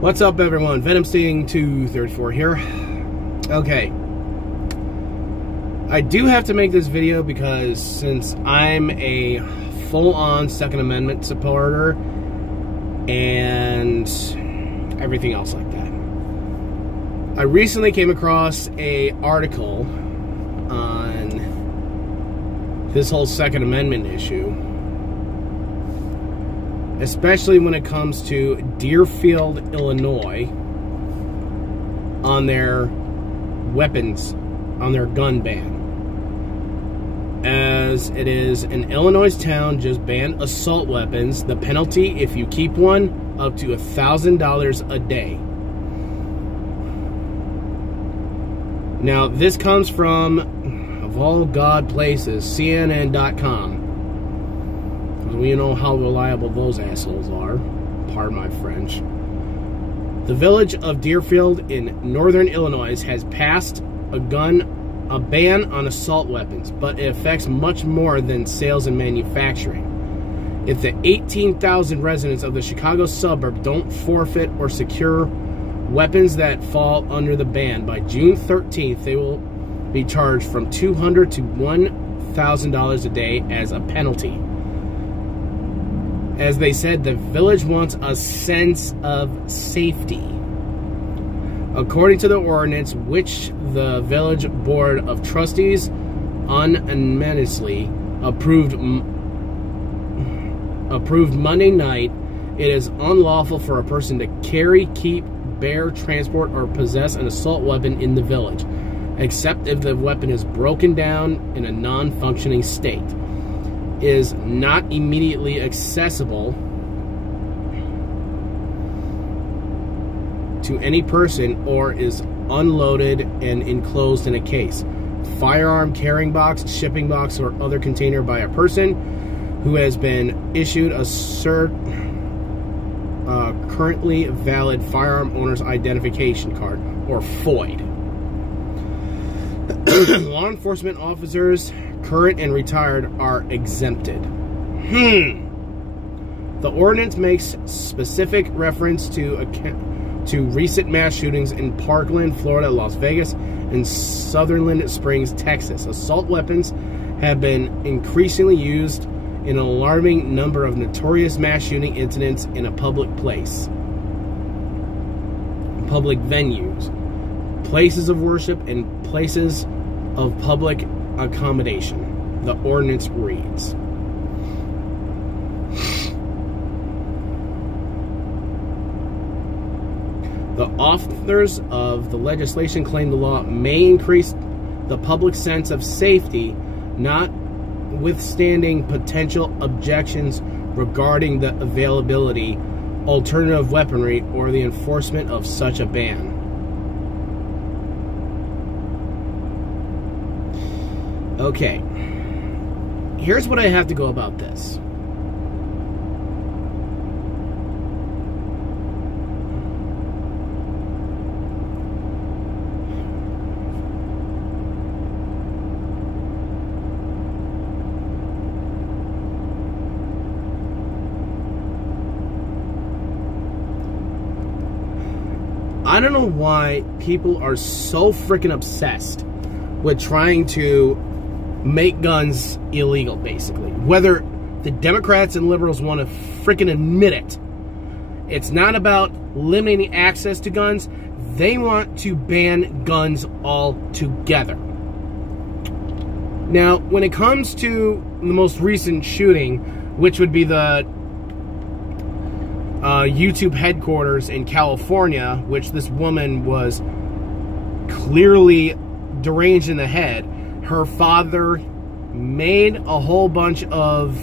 What's up, everyone? VenomSting234 here. Okay. I do have to make this video because since I'm a full-on Second Amendment supporter and everything else like that, I recently came across an article on this whole Second Amendment issue, especially when it comes to Deerfield, Illinois, on their weapons, on their gun ban. As it is an Illinois town just banned assault weapons. The penalty, if you keep one, up to $1,000 a day. Now, this comes from, of all God places, CNN.com. We know how reliable those assholes are. Pardon my French. The village of Deerfield in northern Illinois has passed a ban on assault weapons, but it affects much more than sales and manufacturing. If the 18,000 residents of the Chicago suburb don't forfeit or secure weapons that fall under the ban by June 13th, they will be charged from $200 to $1,000 a day as a penalty. As they said, the village wants a sense of safety. According to the ordinance, which the village board of trustees unanimously approved Monday night, it is unlawful for a person to carry, keep, bear, transport, or possess an assault weapon in the village, except if the weapon is broken down in a non-functioning state, is not immediately accessible to any person, or is unloaded and enclosed in a case, firearm carrying box, shipping box, or other container by a person who has been issued a currently valid firearm owner's identification card, or FOID. Law enforcement officers, current and retired, are exempted. The ordinance makes specific reference to recent mass shootings in Parkland, Florida, Las Vegas, and Sutherland Springs, Texas. Assault weapons have been increasingly used in an alarming number of notorious mass shooting incidents in a public place, public venues, places of worship, and places of public accommodation. The ordinance reads, the authors of the legislation claim the law may increase the public sense of safety, notwithstanding potential objections regarding the availability, alternative weaponry, or the enforcement of such a ban. Okay, here's what I have to go about this. I don't know why people are so freaking obsessed with trying to make guns illegal, basically. Whether the Democrats and liberals want to freaking admit it. It's not about limiting access to guns. They want to ban guns altogether. Now, when it comes to the most recent shooting, which would be the YouTube headquarters in California, which this woman was clearly deranged in the head. Her father made a whole bunch of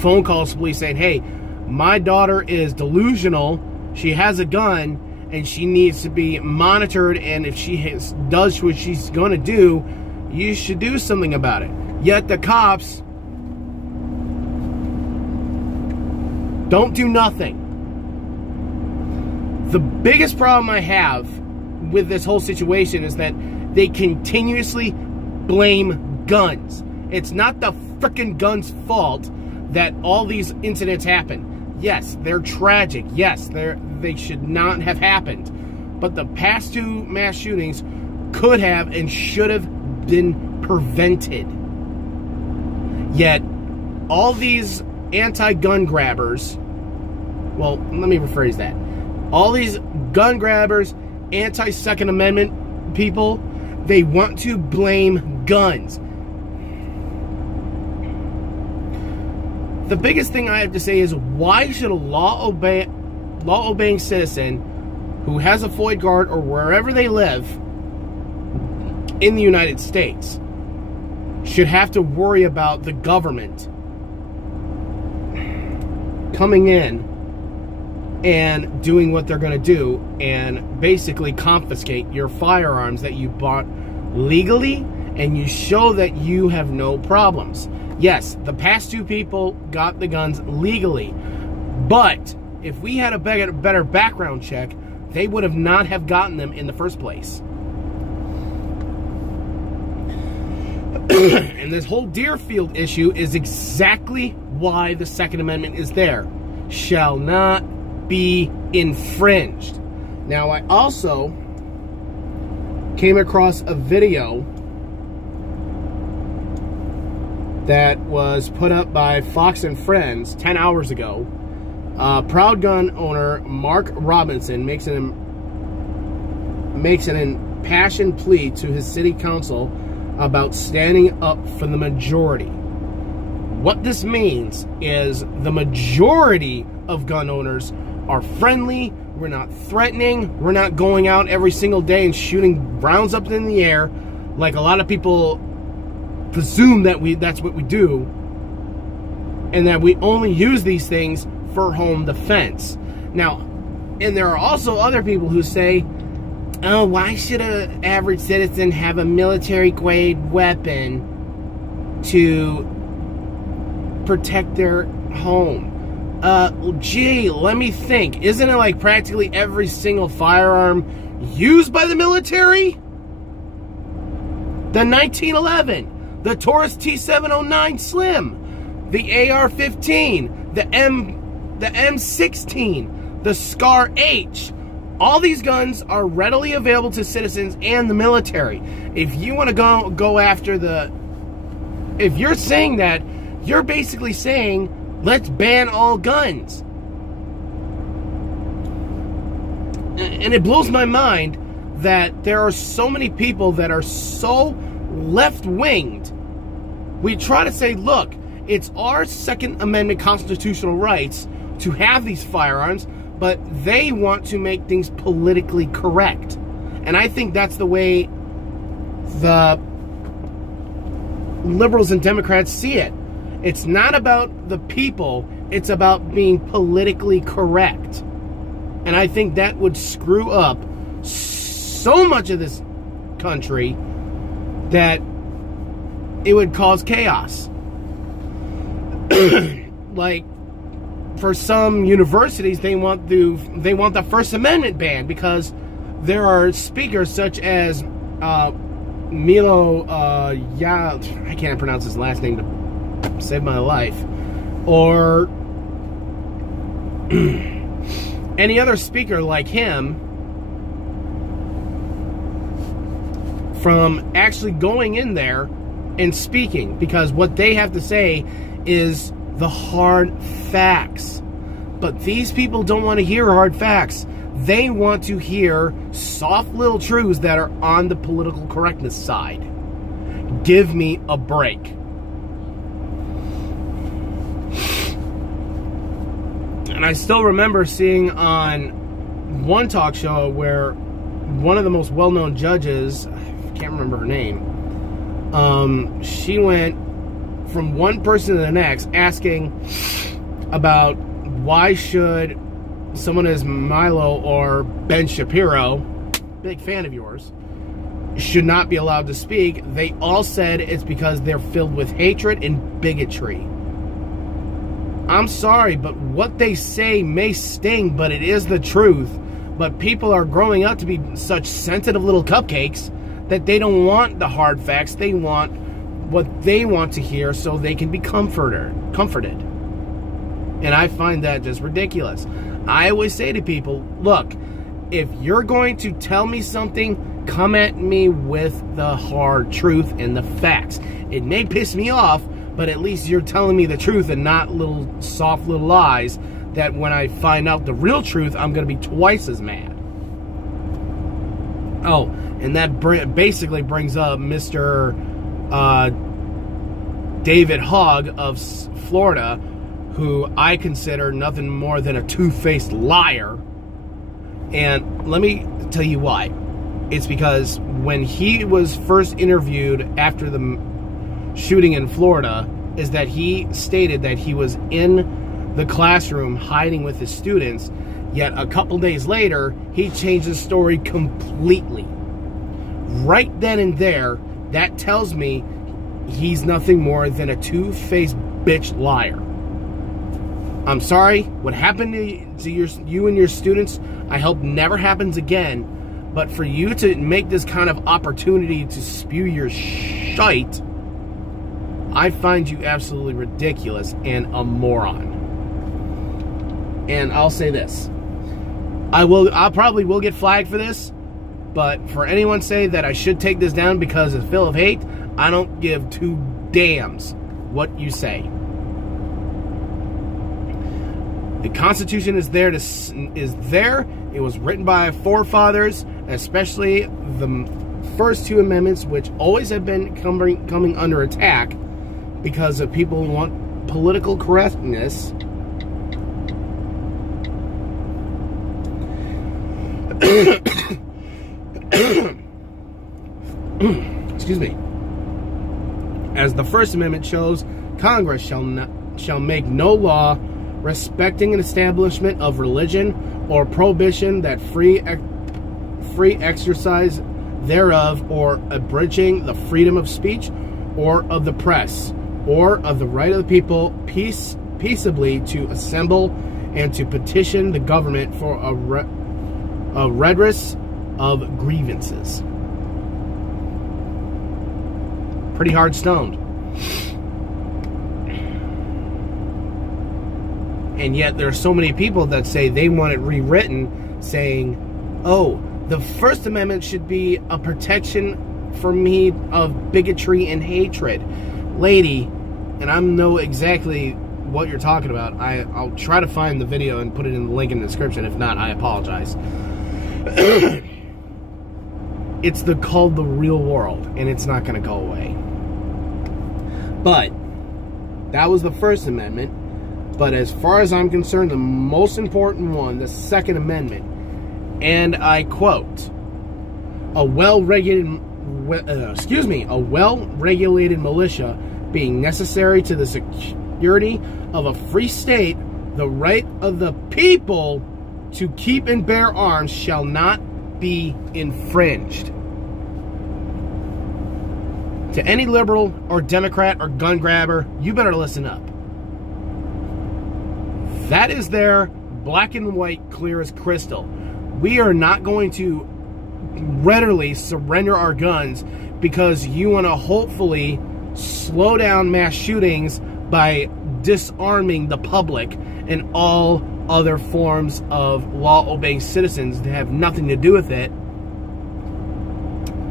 phone calls to police saying, hey, my daughter is delusional, she has a gun, and she needs to be monitored, and if she does what she's going to do, you should do something about it. Yet the cops don't do nothing. The biggest problem I have with this whole situation is that they continuously blame guns. It's not the frickin' gun's fault that all these incidents happen. Yes, they're tragic. Yes, they should not have happened. But the past 2 mass shootings could have and should have been prevented. Yet, all these anti-gun grabbers, well, let me rephrase that. All these gun grabbers, anti-Second Amendment people, they want to blame guns. The biggest thing I have to say is, why should a law-obeying citizen who has a FOID card or wherever they live in the United States should have to worry about the government coming in and doing what they're going to do and basically confiscate your firearms that you bought legally, and you show that you have no problems. Yes, the past 2 people got the guns legally, but if we had a better background check, they would have not have gotten them in the first place. And this whole Deerfield issue is exactly why the Second Amendment is there. Shall not be infringed. Now, I also came across a video that was put up by Fox and Friends 10 hours ago. Proud gun owner Mark Robinson makes an impassioned plea to his city council about standing up for the majority. What this means is the majority of gun owners are friendly. We're not threatening. We're not going out every single day and shooting rounds up in the air like a lot of people presume that that's what we do, and that we only use these things for home defense. Now, and there are also other people who say, oh, why should an average citizen have a military-grade weapon to protect their home? Gee, let me think. Isn't it like practically every single firearm used by the military? The 1911, the Taurus T709 Slim, the AR-15, the M16, the Scar H. All these guns are readily available to citizens and the military. If you want to go after the... If you're saying that, you're basically saying, let's ban all guns. And it blows my mind that there are so many people that are so left-winged. We try to say, look, it's our Second Amendment constitutional rights to have these firearms, but they want to make things politically correct. And I think that's the way the liberals and Democrats see it. It's not about the people, it's about being politically correct. And I think that would screw up so much of this country that it would cause chaos. Like, for some universities, they want the First Amendment banned because there are speakers such as Milo, I can't pronounce his last name to save my life, or any other speaker like him, from actually going in there and speaking, because what they have to say is the hard facts. But these people don't want to hear hard facts. They want to hear soft little truths that are on the political correctness side. Give me a break. And I still remember seeing on one talk show where one of the most well-known judges, I can't remember her name, she went from one person to the next asking about why should someone as Milo or Ben Shapiro, big fan of yours, should not be allowed to speak. They all said it's because they're filled with hatred and bigotry. I'm sorry, but what they say may sting, but it is the truth. But people are growing up to be such sensitive little cupcakes that they don't want the hard facts. They want what they want to hear so they can be comforted. And I find that just ridiculous. I always say to people, look, if you're going to tell me something, come at me with the hard truth and the facts. It may piss me off, but at least you're telling me the truth and not little soft little lies that when I find out the real truth, I'm going to be twice as mad. Oh, and that basically brings up Mr. David Hogg of Florida, who I consider nothing more than a two-faced liar. And let me tell you why. It's because when he was first interviewed after the shooting in Florida, is that he stated that he was in the classroom hiding with his students, yet a couple days later, he changed his story completely. Right then and there, that tells me he's nothing more than a two-faced bitch liar. I'm sorry, what happened to you and your students, I hope never happens again. But for you to make this kind of opportunity to spew your shite, I find you absolutely ridiculous and a moron. And I'll say this. I probably will get flagged for this, but for anyone say that I should take this down because it's full of hate, I don't give two damns what you say. The Constitution is there. It was written by our forefathers, especially the first two amendments, which always have been coming under attack because of people who want political correctness. Excuse me. As the First Amendment shows, Congress shall make no law respecting an establishment of religion or prohibition that free exercise thereof, or abridging the freedom of speech or of the press, or of the right of the people peaceably to assemble and to petition the government for a redress of grievances. Pretty hard stoned. And yet there are so many people that say they want it rewritten, saying, oh, the First Amendment should be a protection for me of bigotry and hatred. Lady, and I know exactly what you're talking about. I'll try to find the video and put it in the link in the description. If not, I apologize. It's called the real world, and it's not going to go away. But that was the First Amendment. But as far as I'm concerned, the most important one, the Second Amendment, and I quote, a well-regulated militia being necessary to the security of a free state, the right of the people to keep and bear arms shall not be infringed. To any liberal or Democrat or gun grabber, you better listen up. That is there, black and white, clear as crystal. We are not going to readily surrender our guns because you want to hopefully slow down mass shootings by disarming the public and all other forms of law-obeying citizens that have nothing to do with it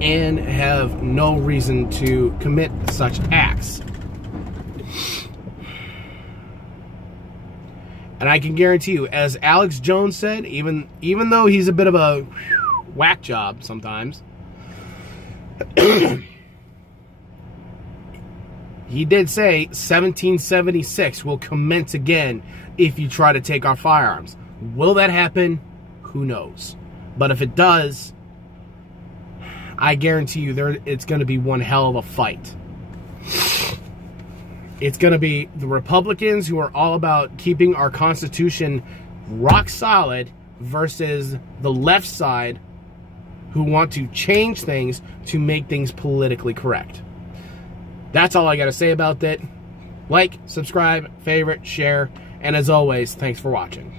and have no reason to commit such acts. And I can guarantee you, as Alex Jones said, even though he's a bit of a whack job sometimes, he did say 1776 will commence again if you try to take our firearms. Will that happen? Who knows? But if it does, I guarantee you it's going to be one hell of a fight. It's going to be the Republicans who are all about keeping our Constitution rock solid versus the left side who want to change things to make things politically correct. That's all I got to say about that. Like, subscribe, favorite, share, and as always, thanks for watching.